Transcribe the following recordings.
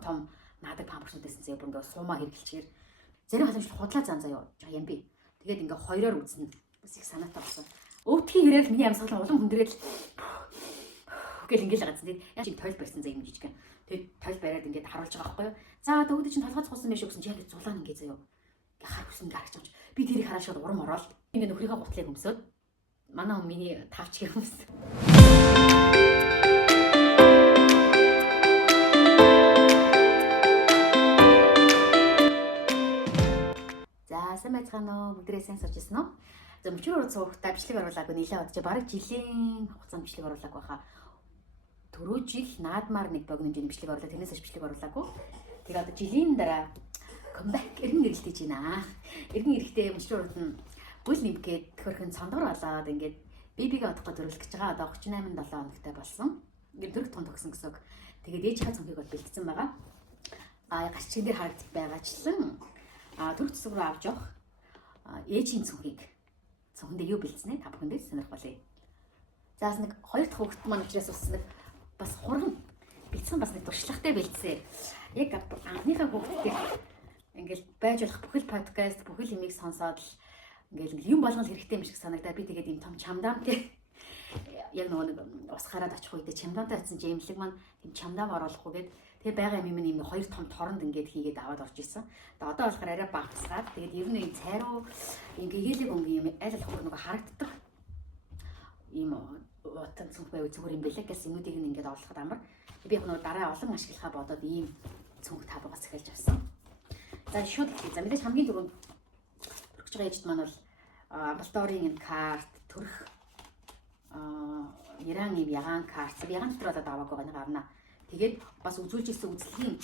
том наадаг памперснуудээс зэ бүр ингээ суумаа хэрглэчихээр зарим халамжлал худлаа зан заяа юм би. Тэгээд ингээ хоёроор үзнэ. Бас их санаатай болсон. Өвтгийн хэрэг миний амьсгал улам хүндрээл гэл ингээл гацсан. Тэгээд яа чи тойл барьсан зэ юм жижиг. Тэгээд тойл бариад ингээд харуулж байгаа байхгүй юу? За төгөөд чинь толгой цугсан байх шүү гэсэн чи яг зулаан ингээ заяа. Ингээ хар хүснэ гарч байгаа. Би тэрийг хараашаад урам ороод ингээ нөхрийнхөө гутлыг хөмсөд манай миний тавчгийн хүмүүс. Сайн байцгаана уу? Бүгдээ сайн сууж ирсэн үү? За мөчрөөр цугтаа бичлэг оруулаагүй нэлээд бодож бараг жилийн хугацаанд бичлэг оруулаагүй хаа. Түрүү жил наадмаар нэг богино хэмжээний бичлэг оруулаад тэрнээс хойш бичлэг оруулаагүй. Тэгээ одоо жилийн дараа comeback эргэн ирэлт хийж байна. Эргэн ирэхдээ мөчрөөрд нь бүл нэмгээд хөрхөн цондор болоод ингээд бибигээ одохгүй төрүүлэх гэж байгаа. Одоо 38-7 хоногтай болсон. Ингээд дөрөв тон тогсон гэсэн үг. Тэгээд ээж хаа цонхыг бод бэлдсэн байгаа. Гарч чин дээр харагддаг байгаачлан төрөх цэцэг рүү авч явах ээжийн цонхыг цонхондөө юу бэлдснэ та бүхэндээ сонирхолтой. Заас нэг хоёр дахь хүүхэд маань учраас бас нэг бас хурган бэлдсэн бас нэг туршлагатай бэлдсэн. Яг анхныхаа хүүхдтэй ингээл байж болох бүхэл подкаст бүхэл юмыг сонсоод л ингээл юм болгол хэрэгтэй юм шиг санагдаа. Би тэгээд юм том чамдаамтэй яг нэг ус хараад очих үедээ чамдаамтай атсан жимлэг маань тийм чамдаам оруулахгүй гээд тэгээ байгаа юм ийм хоёр том торонд ингээд хийгээд аваад орж исэн. Тэгээ одоо болохоор арай багасгаад тэгээд ер нь ийм цайруу ийм гэгээлэг өнгийн юм аль аль нэг харагддаг ийм утан цүнх байв зүгээр юм бэлээ гэсэн юмнуудыг ингээд оруулахад амар. Би яг нэг дараа олон ашиглахаа бодоод ийм цүнх тавгаас эхэлж авсан. За шууд за мэдээж хамгийн түрүүнд төрөх гэж байгаа ээжд маань бол амбалторын энэ карт төрөх Иран ийм ягаан карт ягаан дотор болоод аваагүй байгаа нэг авна. Тэгээд бас үзүүлж ирсэн үзлэгийн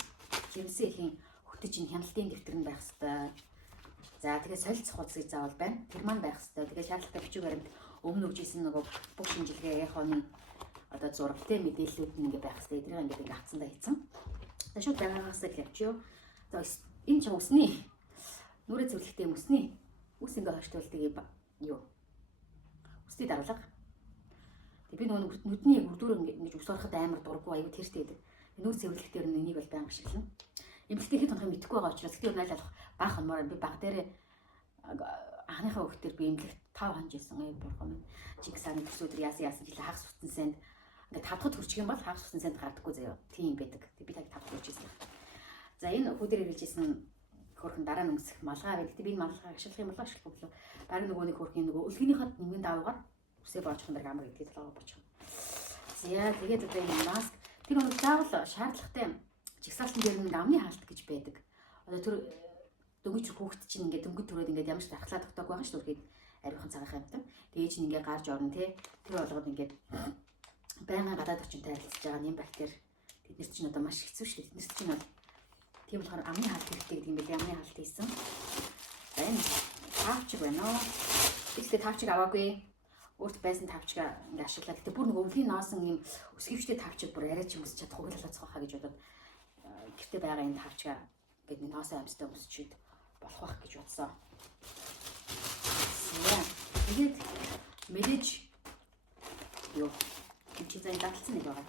жимсийн хөтөж ин хяналтын дэвтэр нь байх хэвээр. За тэгээд солилцох хуудсыг заавал байна. Тэр маань байх хэвээр. Тэгээд шаардлагатай бичиг баримт өмнө өгжсэн нөгөө бүх шинжилгээ эхооны одоо зурагтай мэдээллүүд нь ингээ байх хэвээр. Эдгээр ингээ авцсандаа хийцэн. За шууд байгаагаас хэлчихё. За энэ ч үсний нүрэ цэвэрлэхтэй үсний үс ингээ хойштуулдаг юу? Үсний даргалга. Би нөгөө нүдний үрдүр ингэж ус ороход амар дурггүй аюу тэртэй байдаг. Нүүр цэвэрлэх дээр энийг бол баян ашиглана. Эмгэлтэй хэд тонхыг мэдэхгүй байгаа учраас тэр найл алах баг хонмоор би баг дээр анхныхаа хөвгтөр би эмгэлт 5 хонж исэн аюу бурхан минь. Жигсааны төсөөдөр яасан жилээ хагас утсан санд ингээд тавхад хөрчих юм бол хагас утсан санд гардаггүй заяа. Тийм байдаг. Би таг тавхад хөрч исэн. За энэ хүүдээр ирж исэн хөрхөн дараа нь өмсөх малгай байдаг. Би энэ малгайг ашиглах юм бол ашиглахгүй болов. Баг нөгөө нэг хөрхийн нөгөө өлгөнийхөө нэмийн даваагаар үсээ боожхон дээр амар гэдгийг толгой боожхон. За тэгээд одоо энэ маск тэр нэг заавал шаардлагатай жигсаалтан дээр нэг амны хаалт гэж байдаг. Одоо тэр дөнгөж хүүхэд чинь ингээд дөнгөж төрөөд ингээд ямар ч дархлаа тогтоог байгаа шүү дээ. Ариухан цагаахын амтан. Тэгээд чинь ингээд гарч орно те. Тэр болгоод ингээд байнгын гадаад орчинтай харилцаж байгаа нэм бактери тэднэр чинь одоо маш хэцүү шүү дээ. Тэднэр чинь бол тийм болохоор амны хаалт хэрэгтэй гэдэг юм билээ. Амны хаалт хийсэн. За энэ тавчиг байна уу? Ихтэй тавчиг аваагүй. Өөрт байсан тавчгаа ингээ ашиглаа. Гэтэ бүр нэг өвлийн ноосон юм өсгөвчтэй тавчиг бүр арай ч юм өсч чадахгүй болоцох хаа гэж бодоод гэртээ байгаа энэ тавчгаа ингээд нэг ноосон амьстай өсчихэд болох байх гэж бодсон. Тэгээд мэдээж юу чи зай даталсан нэг байгаа.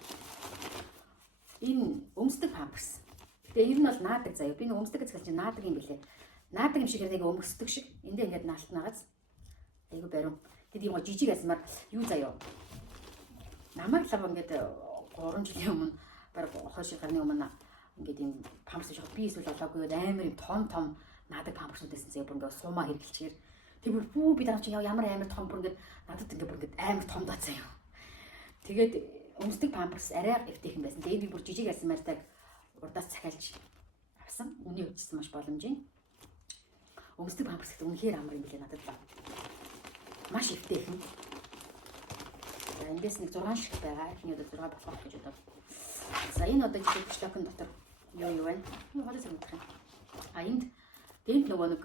Энэ өмсдөг памперс. Тэгээ ер нь бол наадаг заяа. Би нэг өмсдөг гэж хэлж наадаг юм билээ. Наадаг юм шиг нэг өмсдөг шиг. Эндээ ингээд наалтнаагаас айгу бариу. Тэд юм жижиг асмаар юу заяа. Намайг лав ингээд 3 жилийн өмнө баг хойш гарны өмнө ингээд юм памперс шиг би эсвэл олоогүй амар юм том наадаг памперсүүдээс заяа бүр ингээд суумаа хэрглэчихээр тэр бүр би дараа чи ямар амар том бүр ингээд надад ингээд бүр ингээд амар том даа заяа. Тэгээд өмсдөг памперс арай эвтэйхэн байсан. Тэгээд би бүр жижиг асмаартай урдаас цахиалж авсан. Үний үдчсэн маш боломжийн. Өмсдөг памперс гэдэг үнэхээр амар юм билээ надад л. Маш эвтэйхэн. За эндээс нэг 6 шиг байгаа. Эхний удаа 6 болох гэж бодоод. За энэ одоо жишээ шлокн дотор юу вэ? Юу хоолой сэрмэх юм. Энд нөгөө нэг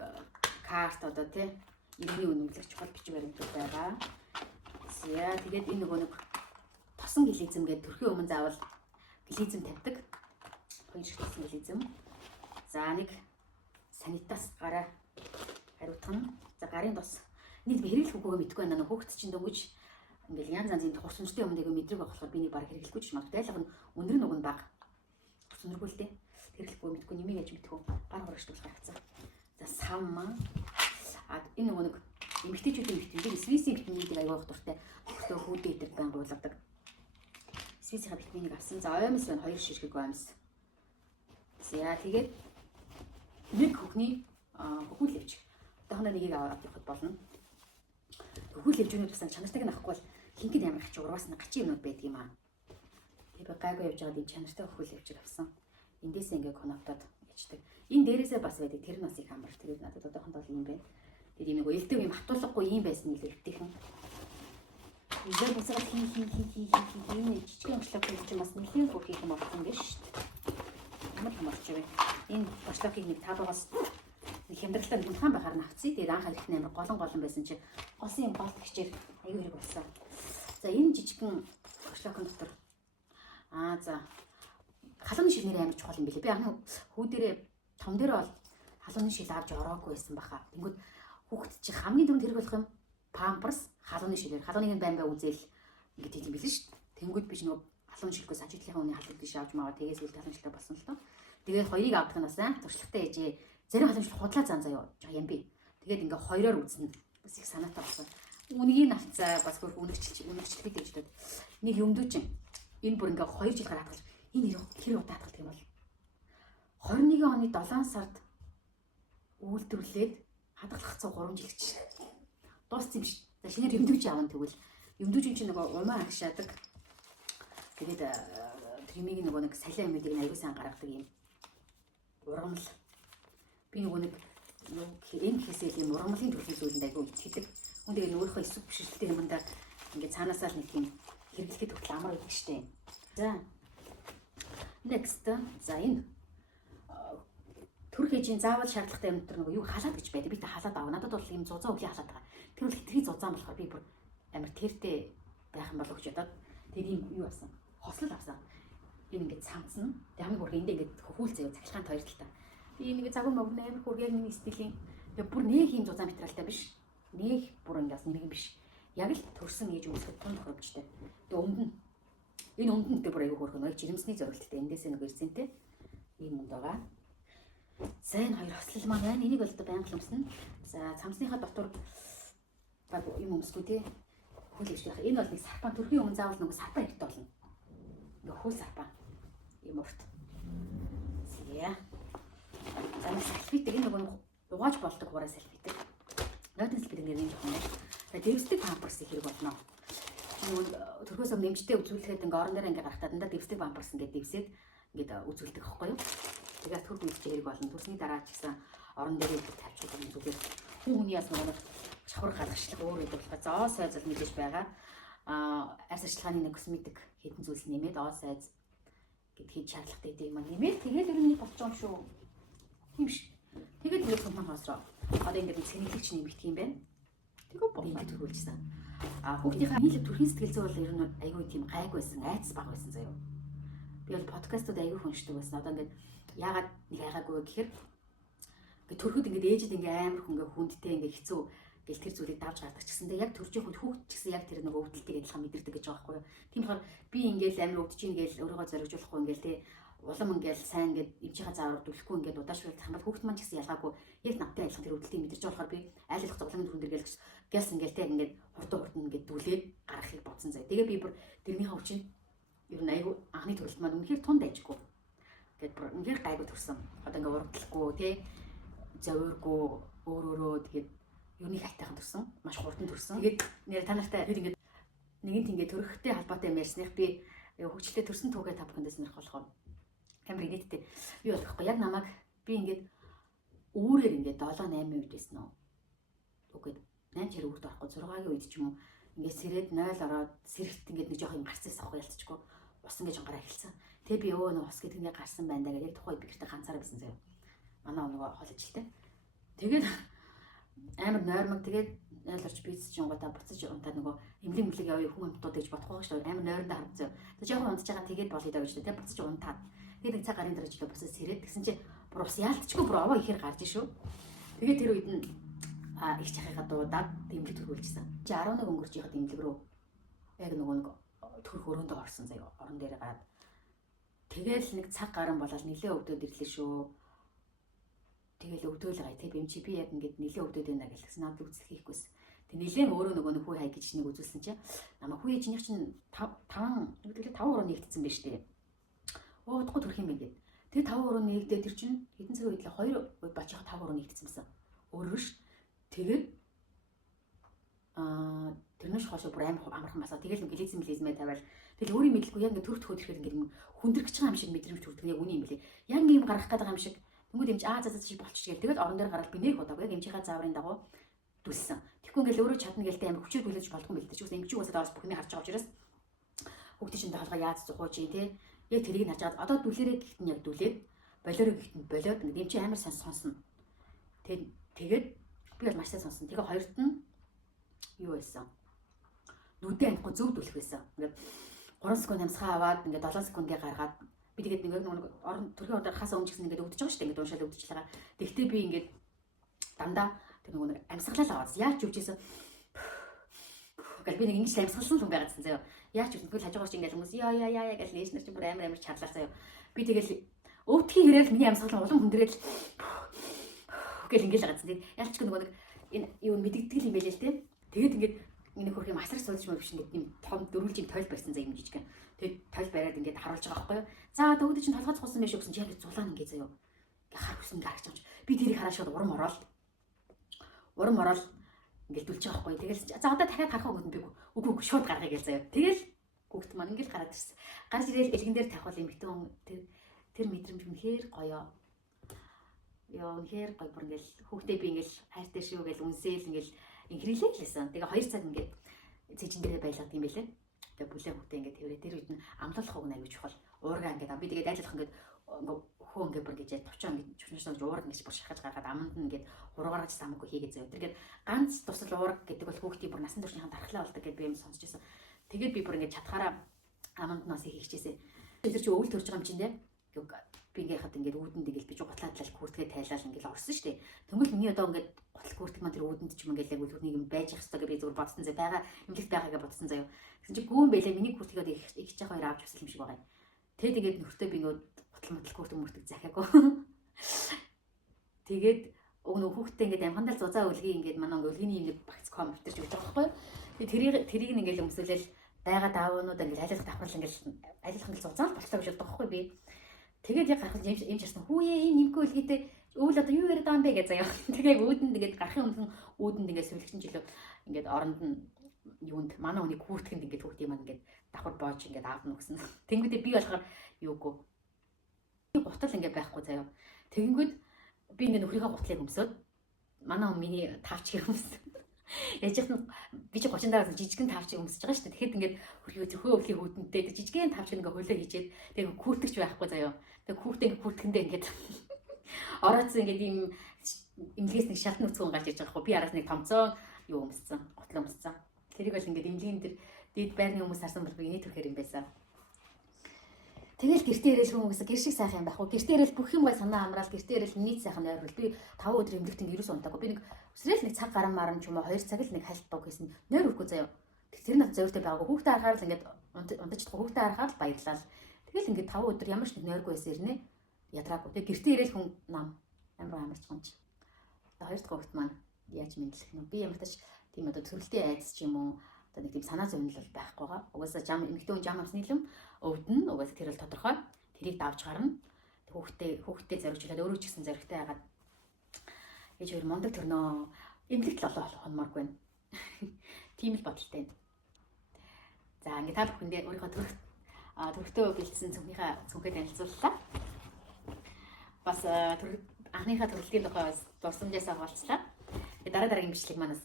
карт одоо тий иргэний үнэмлэх чухал бичиг баримтууд байгаа. За тэгээд энэ нөгөө нэг тосон глизм гэдэг төрхийн өмнө заавал глизм тавьдаг. Хоёр шиг тосон глизм. За нэг санитас гараа хариуцах нь. За гарын тос нэг хэрэглэх үгөө мэдгүй байна. Хүүхэд чинь дөнгөж ингээл янз янзын хурцмжтэй өмнөдөө мэдрэг болохоор би нэг баг хэрэглэхгүй ч магадгүй. Тайлах нь өндөр нь уг нь баг. Хурцмэргүй л дээ. Тэрлэхгүй мэдгүй нэмийг яаж мэдгүй гар хорогч тулах хэвцээ. За савмаа. Энэ нөгөө нэг эмэгтэйчүүдийн битмин Свисийн битминүүдийг аягүй дуртай. Өөртөө хүүдээ идэх байн гуйлагдаг. Свисийн битминийг авсан. За оймс байна 2 ширхэг оймс. За тэгээд нэг хөхний хөхүүл левж. Одоохондоо нэгийг аваад явахд болно. Хөхүүл левжүүнүүд басан чанартайг нь авахгүй бол хингэд амар хач урваас нь гачин юмнууд байдаг юм аа. Тэгээд гайгүй явж байгаа юм чанартай хөхүүл левжийг авсан. Эндээс ингээ коннектод ячдаг. Энэ дээрээсээ бас байдаг тэр нь бас их амар. Тэгээд надад одоохондоо юм байна. Тэгээд юм нэг уялдав юм хатуулгагүй юм байсан нэлээ өвтөйхэн. Изээ буцаад хин энэ жижиг амшлаг гэж бас нэлийн бүх юм болсон гэж шүү дээ. Ямар хамаарч вэ? Энэ башлакийг нэг таалгаас нэг хямдралтай үнхан байхаар нь авцъя. Тэгээд анх харих нь амар голон байсан чи госын юм болт гिचээр аюу хэрэг болсон. За энэ жижигхэн башлакын дотор за халууны шил нэр амар чухал юм билээ. Би анх хүүдэрээ том дээр бол халууны шил авч ороогүй байсан баха. Тэнгүүд хүүхэд чи хамгийн түрүүнд хэрэг болох юм памперс халууны шилээр халууныг байн бай үзэл ингэж хийх юм билээ шүү дээ. Тэнгүүд би ч нөгөө халуун шилгээс ажиглахын үний халуун дэш авч маа тэгээс үл халуун шилтэй болсон л доо. Тэгээд хоёрыг авдах нь бас туршлагатай ээжээ. Зарим халуун шил худлаа зан заяа юм би. Тэгээд ингээ хоёроор үзнэ. Бас их санаатай болсон. Үнийг авцаа бас хөр үнэгчлэхэд гэж дод. Нэг юмдүүчин энэ бүр ингээ 2 жил гараад хатгалж энэ хэр удаа хатгалдаг юм бол 21 оны 7 сард үйлдвэрлээд хадгалах цаа 3 жил гэж. Дууссан юм шиг. За шинээр юмдүүч аавн тэгвэл юмдүүчин чинь нөгөө умаа агшаадаг. Тэгээд тримийг нөгөө нэг салиа юмыг аягүй сайн гаргадаг юм. Ургамал. Би нөгөө нэг энэ хэсэл юм ургамлын төрлийн зүйлэнд аягүй итгэдэг. Хүн тэгээ нөгөөхөө эсвэг бишрэлтэй юмдаа ингээд цаанаасаа л нэг юм хэрэглэхэд хүртэл амар байдаг штеп. За. Next. За энэ төрх ээжийн заавал шаардлагатай юм дотор нөгөө юу халаад гэж байдаг. Би та халаад аваа. Надад бол юм зузаан өглөө халаад байгаа. Тэр бол хитрхи зузаан болохоор би бүр амар тэртэй байх юм болов гэж бодоод тэгээд юм юу авсан. Хослол авсан. Энэ ингээд цамцсан. Тэгээд хамгийн гурав эндээ ингээд хөхүүл заяа цахилгаан хоёр талтай. Би нэг загвар мөвн амар хүргээр нэг стилийн бүр нэг юм зузаан материалтай биш. Нэг бүр ингээс нэг биш. Яг л төрсөн ээж үүсгэж тун тохиромжтой. Тэгээд өмд нь энэ өмд нь бүр аягүй хөрхөн яг жирэмсний зорилттой. Эндээсээ нэг ирсэнтэй ийм өмд байгаа. За энэ хоёр хослол маань байна. Энийг бол байнга өмснө. За цамцныхаа дотор баг юм өмсгөө тий. Хөл гэж байх. Энэ бол нэг сарпан төрхийн өмнө заавал нэг сарпан ихтэй болно. Нэг хөл сарпан. Ийм урт. Зя. За нэг салфитэг энэ нэг угааж болдог хураа салфитэг. Нотын салфитэг нэр нь жоохон байна. За дэвсдэг памперс хэрэг болно. Төрхөөс өмнө нэмжтэй үзүүлэхэд ингээ орон дээр ингээ гарахтаа дандаа дэвсдэг памперс ингээ дэвсээд ингээ үзүүлдэг аахгүй юу? Тэгээд төрх үйлч хэрэг болно. Төрсний дараа ч гэсэн орон дээр тавьчихсан юм зүгээр. Хүн яас нэг шавхар гаргачлах өөр байдаг болохоор за оо сайз л мэдээж байгаа. Арьс ашиглагын нэг косметик хэдэн зүйлс нэмээд оо сайз гэдгийг шаардлагатай гэдэг юм нэмээд тэгээд ер нь болчих юм шүү. Юм ш. Тэгээд нэг том хаосроо. Одоо ингээд сэнгэлэгч нэмэгдэх юм байна. Тэгээ ингээд төрүүлжсэн. Хүүхдийнхээ нийлэг төрхийн сэтгэл зүй бол ер нь айгүй тийм гайг байсан, айц баг байсан заяа. Би бол подкастууд айгүй хүншдэг байсан. Одоо ингээд яагаад нэг айгаагүй гэхээр ингээд төрөхөд ингээд ээжэд ингээд амар хөнгө хүндтэй ингээд хэцүү гэл тэр зүйлийг давж гардаг ч гэсэндээ яг төржих үед хүүхд ч гэсэн яг тэр нэг өвдөлтийг адилхан мэдэрдэг гэж байгаа байхгүй юу. Тийм болохоор би ингээд амар өвдөж ийн гээл өөрийгөө зоригжуулахгүй ингээд те улам ингээд сайн ингээд эмчийнхаа заавар дүлэхгүй ингээд удаашруулах хамбал хүүхд маань ч гэсэн ялгаагүй яг надтай адилхан тэр өвдөлтийг мэдэрч болохоор би аль болох зовлонгийн хүн дэр гэлс ингээд те ингээд хурдан ингээд дүлээд гаргахыг бодсон заяа. Тэгээ би бүр тэрнийхээ хүчин ер нь айгу анхны төрөлт маань үнэхээр тунд ажиггүй. Гэт бүр үнэхээр гайгүй төрсөн. Одоо ингээд урагдлахгүй те зовиоргүй өөрөөрөө тэгээд юуны хайтайхан төрсөн. Маш хурдан төрсөн. Тэгээд нэр та нартай ингээд нэгэнт ингээд төрөхтэй холбоотой юм ярьсных би хөгжилтэй төрсөн түүгээ та бүхэндээс нэрх болохоор амар инээдтэй. Би болохгүй яг намайг би ингээд өөрөөр ингээд 7 8 үед байсан уу. Үгүй 8 хэрэг үрд орохгүй 6-гийн үед ч юм уу ингээд сэрээд 0 ороод сэрэгт ингээд нэг жоох юм гарцаас авах ялцчихгүй. Ус ингээд жонгараа эхэлсэн. Тэгээ би өө нэг ус гэдэг нэг гарсан байна даа гэдэг яг тухайд би гэртээ ганцаараа байсан заяа. Манай нөгөө хол ажилтай. Тэгээд амар нойрмог тэгээд ойлгож бийц ч унгата буцаж унтаад нөгөө эмлэг мүлэг яваа хүн амтууд гэж бодох шүү дээ. Амар нойронд харагдсан. Тэгээд яг унтж байгаа тэгээд болъё даа гэж тэгээд буцаж унтаад. Тэгээд нэг цаг гарын дараа жилээ буцаж сэрээд тэгсэн чинь бүр ус яалтчгүй бүр овоо ихээр гарч шүү. Тэгээд тэр үед нь их чахыхаа дуудаад эмлэг төрүүлжсэн. Чи 11 өнгөрч яхад эмлэг рүү яг нөгөө нэг төрх өрөөндөө орсон заяа. Орон дээр гараад Тэгэл нэг цаг гарan болоод нилээ өвдөд ирлээ шүү. Тэгэл өвдөөл гай тэг бимчи би яг ингээд нилээ өвдөд байна гэсэн надад үзэл хийхгүйсэн. Тэг нилээн өөрөө нөгөө нэг хүү хай гэж нэг үзүүлсэн чи намайг хүү ээжнийх чинь 5 уруу нэгдсэн байж тээ. Удахгүй төрөх юм бэ гэд. Тэг 5 уруу нэгдээд тэр чинь хэдэн цагийн үед л 2 бачаа 5 уруу нэгдсэн байсан. Өөрөөр ш. Тэгээд тэрнээс хойш бүр амархан басаа. Тэгэл нэг глизмээ тавиал. Тэгэл өөрийн мэдлгүй яг ингээд төрөлт хөдөрөхөд ингээд хүндрэгч байгаа юм шиг мэдрэмж төрдөг яг үний юм билээ. Яг ийм гарах гэдэг юм шиг. Тэнгүүд эмч заа болчих гээл. Тэгэл орон дээр гараад би нэг удаа яг эмчийнхаа зааврын дагуу дүлсэн. Тэгэхгүй ингээл өөрөө чадна гэлтэй амир хүчээр хүлээж болохгүй юм билээ. Ч үгүй эмчиг уусаад орос бүхний харж байгаа учраас хүүхдийн чинь толгой яаж зухуу чи тий. Яг тэрийг харж байгаа. Одоо дүлээрээ гихт нь яг дүлээд болоороо гихт нь болоод ингээд эмчи амир сонсно. Тэгээд би бол маш сайн сонсон. Тэгээ хоёрт нь юу байсан? Нүдэн амихгүй зөв дүлэх байсан. Ингээд 3 секунд амсгаа аваад ингээд 7 секундыг гаргаад би тэгээд нэг орон төрхийн удаа хасаа өмжгсөн ингээд өвдөж байгаа шүү дээ. Ингээд уншаал өвдөжлээ. Тэгтээ би ингээд дандаа тэр нэг амсгалаа аваад яаж өвчээсэн. Гэл би нэг ингэж амсгалсан хүн байгаадсан заяа. Яаж өвдгөл хажуугаар чи ингээд хүмүүс яа гэж лээш нар чи бүр амир чарлаа заяа. Би тэгэл өвдгийн хэрэгэл миний амсгалан улам хүндрээл гэл ингээд л гацсан. Тэгээд ялч нөгөө нэг энэ юу мэддэгдэл юм байлээ л те. Тэгээд ингээд энэ хөрх юм асар суулж мөн биш ингээд юм том дөрвөлжин тойл барьсан заа юм жижиг. Тэгээд тойл бариад ингээд харуулж байгаа байхгүй юу. За төгөөд чинь толгой цугсан байх гэсэн чи яг зулаан ингээд заяа. Ингээд хар хүснэ гарч байгаа. Би тэрийг хараашаад урам ороод ингээд дүлж байгаа байхгүй. Тэгэл за одоо дахиад харах уу гэдэг би үгүй шууд гаргая гэж заяа. Тэгэл хүүхд маань ингээд гараад ирсэн. Гарч ирээл элгэн дээр тавихал юм битэн тэр мэдрэмж үнэхээр гоё. Яа үнэхээр гоё бүр ингээд хүүхдээ би ингээд хайртай шүү гэж үнсээл ингээд инхрилээ лээсэн. Тэгээ 2 цаг ингээд цэжин дээрээ байлгаад юм байлээ. Тэгээ бүлээ хүүхдээ ингээд тэрээ тэр үед нь амлуулах уг аягүй чухал. Уурга ингээд би тэгээд айлуулах ингээд хөө ингээд бүр гэж товчоо ингээд чүншнэж уурга ингэж бүр шахаж гаргаад аманд нь ингээд ургаарч самгүй хийгээд зөө. Тэгээд ганц тусал уурга гэдэг бол хүүхдийн бүр насан туршийнхаа дархлаа болдог гэдээ би юм сонсч байсан. Тэгээд би бүр ингээд чадхаараа аманд нас хийчихжээ. Тэр чи өвөл төрж байгаа юм чинь дээ. Би ингээд хад ингээд үүдэнд ингээд би ч гутлаадлал күртгээ тайлал ингээд орсон шүү дээ. Тэнгүүл миний одоо ингээд гутал күртг маань тэр үүдэнд ч юм ингээд яг үлгэрнийг юм байж ах хэвээр би зүгээр бодсон зэ байгаа эмнэлэгт байгаа гэж бодсон заяа. Тэгсэн чи гүүн байлаа миний күртгийг их ч хоёр авч авсан юм шиг байгаа. Тэгэд ингээд нөхөртөө би ингээд гутал күртг мөртөг захиагүй. Тэгээд нөгөө хүүхдтэй ингээд амхандал зузаа өлгий ингээд манай өлгийний нэг багц компьютер ч өгч байгаа байхгүй. Тэрийг ингээд өмсөлөл байгаа даавнууд ингээд айлах давхрал ингээд зузаал болтой гэж боддог байхгүй би. Тэгээд яг гарах юм чарсан хүүе ийм нэмгүй үлгээтэй өвөл одоо юу яриад байгаа юм бэ гэж заяа. Тэгээд өөдөнд ингээд гарахын өмнө өөдөнд ингээд сүүлэгчин жилөө ингээд оронд нь юунд манай хүний хүүтгэнд ингээд хүүхдийн маань ингээд давхар боож ингээд аавна гэсэн. Тэнгүүдээ би болохоор юугүй. Гутал ингээд байхгүй заяа. Тэгэнгүүт би ингээд нөхрийнхөө гутлыг өмсөд манай миний тавчгийг өмсөд. Яж ихт би чи 30 даа жижигэн тавчгийг өмсөж байгаа шүү дээ. Тэгэхэд ингээд хөрхөө өвлийн хүүдэнтэй жижигэн тавчгийг ингээд хөлөө хийчээд тэгээ хүүтгэж байхгүй заяа. Тэгээ хүүхдээ ингээд хүүтгэндээ ингээд орооцсон ингээд ийм имлэгээс нэг шалтан үцгэн гарч иж байгаа хгүй. Би араас нэг томцоо юу өмссөн. Гутлаа өмссөн. Тэрийг бол ингээд имлэгийн дээр дид байрны хүмүүс харсан бол би инээ төрхөр юм байсан. Тэгэл гэртээ ирээл хүмүүс гэр шиг сайхан юм байхгүй. Гэртээ ирээл бүх юм гой санаа амраал гэртээ ирээл нийт сайхан ойрвол би 5 өдөр эмнэлэгтэн ерөөс унтаагүй. Би нэг өсрэл нэг цаг гарan маран ч юм уу 2 цаг л нэг хайлтдаг гэсэн нойр өрөхгүй заяа. Тэр нь зөөртэй байгаагүй. Хүүхдээ харахаар л ингээд унтаж чадахгүй хүүхдээ харахаар л баярлал. Тэгэл ингээд 5 өдөр ямар ч нэг нойргүй байсан ирнэ. Ядраагүй. Тэгээ гэртээ ирээл хүн нам амарч гонч. Хоёр дахь хүүхд маань яаж мэдлэх нь би ямар тач тийм одоо төрөлтэй айдас ч юм уу одоо нэг тийм санаа зовнил бол байхгүй байгаа. Угаасаа эмэгтэй хүн жам авсны юм өвдөн угаасаа тэр бол тодорхой. Тэрийг давж гарна. Хүүхдээ зоригчлаад өөрөө ч гэсэн зоригтой хагаад ээж хоёр мундаг төрнөө эмнэлэгт л олоо хонморгүй байна. Тийм л бодолтой байна. За ингээ та бүхэндээ өөрийнхөө төрөлтөө бэлдсэн цүнхээ танилцууллаа. Бас анхныхаа төрөлтийн тухай дурсамжаасаа хаваалцлаа. Дараагийн бичлэг манаас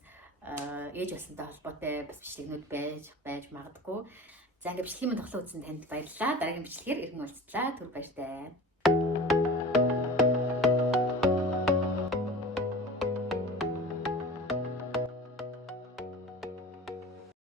ээж болсонтой холбоотой бас бичлэгнүүд байж магадгүй. За ингээ бичлэгийн минь тоглоо үзсэн танд баярлалаа. Дараагийн бичлэгээр иргэн уулзлаа. Түр баяртай.